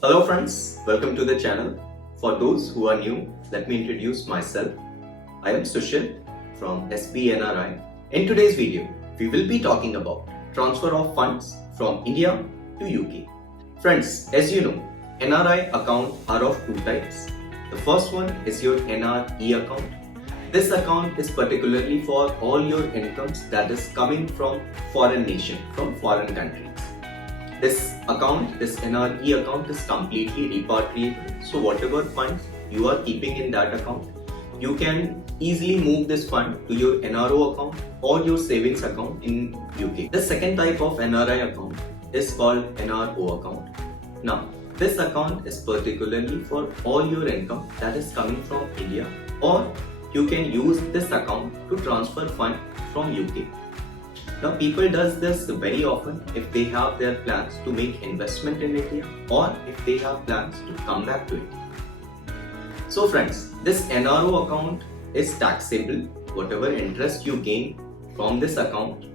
Hello friends, welcome to the channel. For those who are new, let me introduce myself. I am Sushil from SBNRI. In today's video, we will be talking about transfer of funds from India to UK. Friends, as you know, NRI accounts are of two types. The first one is your NRE account. This account is particularly for all your incomes that is coming from foreign nation, from foreign countries. This NRE account is completely repatriable. So whatever funds you are keeping in that account, you can easily move this fund to your NRO account or your savings account in UK. The second type of NRI account is called NRO account. Now, this account is particularly for all your income that is coming from India, or you can use this account to transfer fund from UK. Now people does this very often if they have their plans to make investment in India or if they have plans to come back to India. So friends, this NRO account is taxable. Whatever interest you gain from this account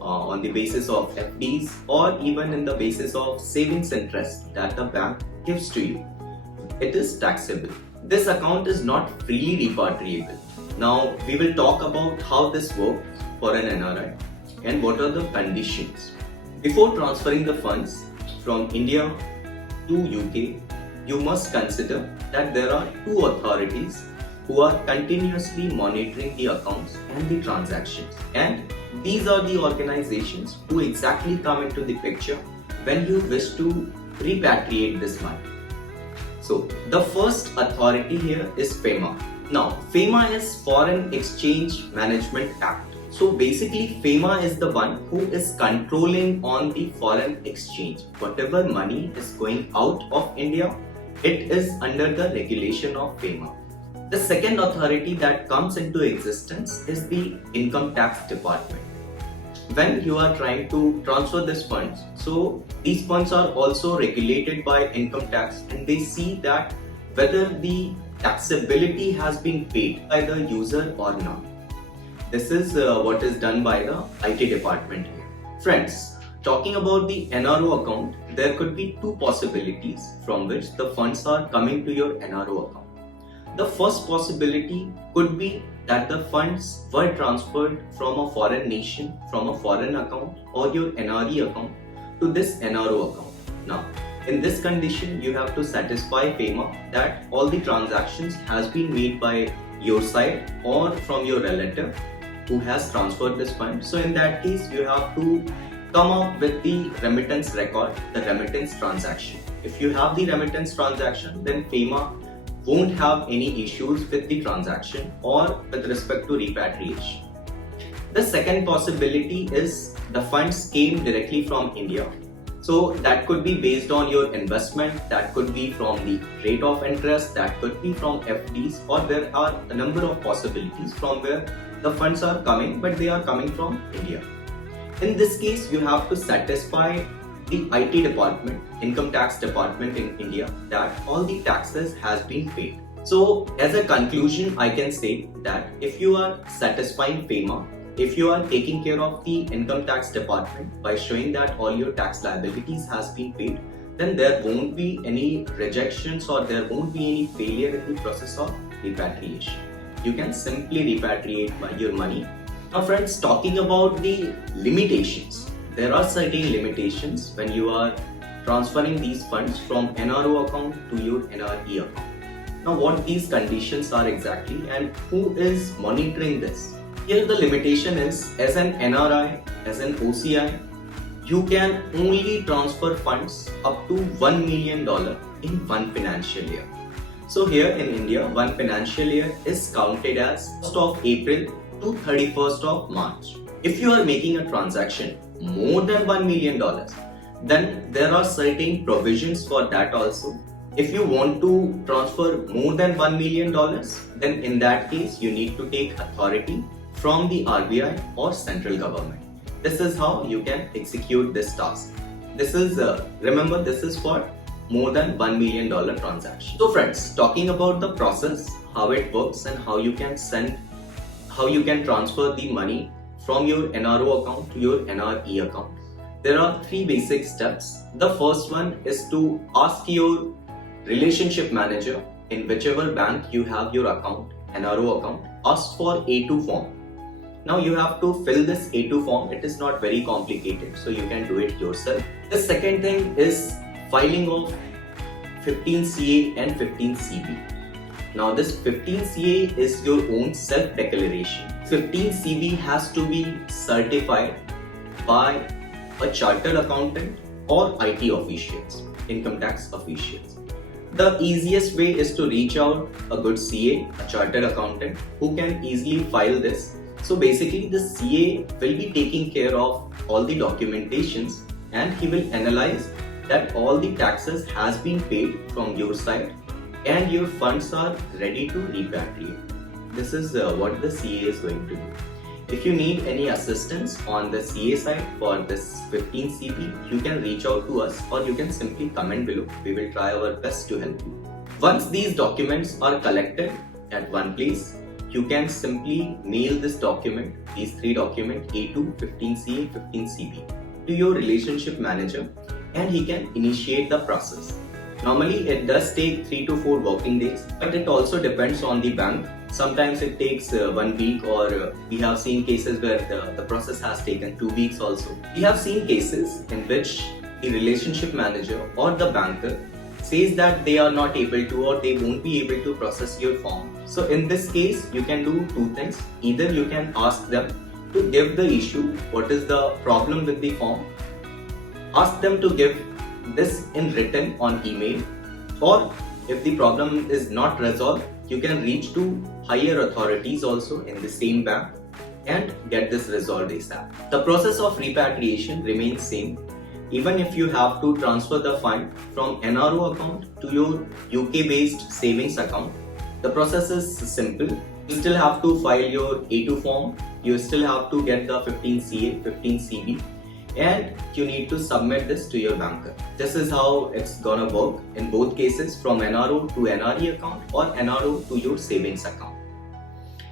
on the basis of FDs or even in the basis of savings interest that the bank gives to you, it is taxable. This account is not freely repatriable. Now we will talk about how this works for an NRI and what are the conditions. Before transferring the funds from India to UK, you must consider that there are two authorities who are continuously monitoring the accounts and the transactions, and these are the organizations who exactly come into the picture when you wish to repatriate this money. So the first authority here is FEMA. Now FEMA is Foreign Exchange Management Act. So basically FEMA is the one who is controlling on the foreign exchange. Whatever money is going out of India, it is under the regulation of FEMA. The second authority that comes into existence is the Income Tax Department. When you are trying to transfer these funds, so these funds are also regulated by income tax, and they see that whether the taxability has been paid by the user or not. This is what is done by the IT department here. Friends, talking about the NRO account, there could be two possibilities from which the funds are coming to your NRO account. The first possibility could be that the funds were transferred from a foreign nation, from a foreign account or your NRE account to this NRO account. Now, in this condition, you have to satisfy FEMA that all the transactions has been made by your side or from your relative who has transferred this fund. So in that case, you have to come up with the remittance record, the remittance transaction. If you have the remittance transaction, then FEMA won't have any issues with the transaction or with respect to repatriation. The second possibility is the funds came directly from India. So that could be based on your investment, that could be from the rate of interest, that could be from FDs, or there are a number of possibilities from where the funds are coming, but they are coming from India. In this case, you have to satisfy the IT department, income tax department in India, that all the taxes has been paid. So as a conclusion, I can say that if you are satisfying FEMA, if you are taking care of the income tax department by showing that all your tax liabilities has been paid, then there won't be any rejections or there won't be any failure in the process of repatriation. You can simply repatriate your money. Now friends, talking about the limitations, there are certain limitations when you are transferring these funds from NRO account to your NRE account. Now what these conditions are exactly and who is monitoring this? Here the limitation is, as an NRI, as an OCI, you can only transfer funds up to $1 million in one financial year. So here in India, one financial year is counted as 1st of April to 31st of March. If you are making a transaction more than $1 million, then there are certain provisions for that also. If you want to transfer more than $1 million, then in that case, you need to take authority from the RBI or central government. This is how you can execute this task. This is, remember, this is for more than $1 million transaction. So friends, talking about the process, how it works and how you can transfer the money from your NRO account to your NRE account. There are three basic steps. The first one is to ask your relationship manager in whichever bank you have your account, NRO account, ask for A2 form. Now you have to fill this A2 form. It is not very complicated, so you can do it yourself. The second thing is filing of 15 CA and 15 CB. Now this 15 CA is your own self-declaration. 15 CB has to be certified by a chartered accountant or IT officials, income tax officials. The easiest way is to reach out a good CA, a chartered accountant, who can easily file this. So basically the CA will be taking care of all the documentations and he will analyze that all the taxes has been paid from your side and your funds are ready to repatriate. This is what the CA is going to do. If you need any assistance on the CA side for this 15 CB, you can reach out to us or you can simply comment below. We will try our best to help you. Once these documents are collected at one place, you can simply mail this document, these three documents, A2, 15 CA, 15 CB, to your relationship manager and he can initiate the process. Normally it does take 3 to 4 working days, but it also depends on the bank. Sometimes it takes 1 week, or we have seen cases where the process has taken 2 weeks also. We have seen cases in which the relationship manager or the banker says that they are not able to or they won't be able to process your form. So in this case, you can do two things. Either you can ask them to give the issue, what is the problem with the form. Ask them to give this in written on email, or if the problem is not resolved, you can reach to higher authorities also in the same bank and get this resolved ASAP. The process of repatriation remains same. Even if you have to transfer the fund from NRO account to your UK based savings account, the process is simple. You still have to file your A2 form, you still have to get the 15 CA, 15 CB, and you need to submit this to your banker. This is how it's gonna work in both cases, from NRO to NRE account or NRO to your savings account.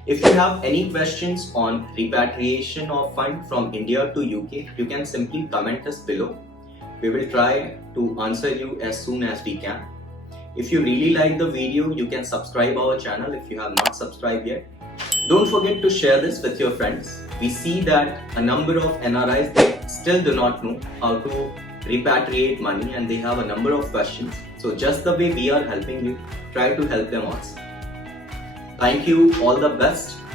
If you have any questions on repatriation of fund from India to UK, you can simply comment us below. We will try to answer you as soon as we can. If you really like the video, you can subscribe our channel if you have not subscribed yet. Don't forget to share this with your friends. We see that a number of NRIs, they still do not know how to repatriate money and they have a number of questions. So just the way we are helping you, try to help them also. Thank you, all the best.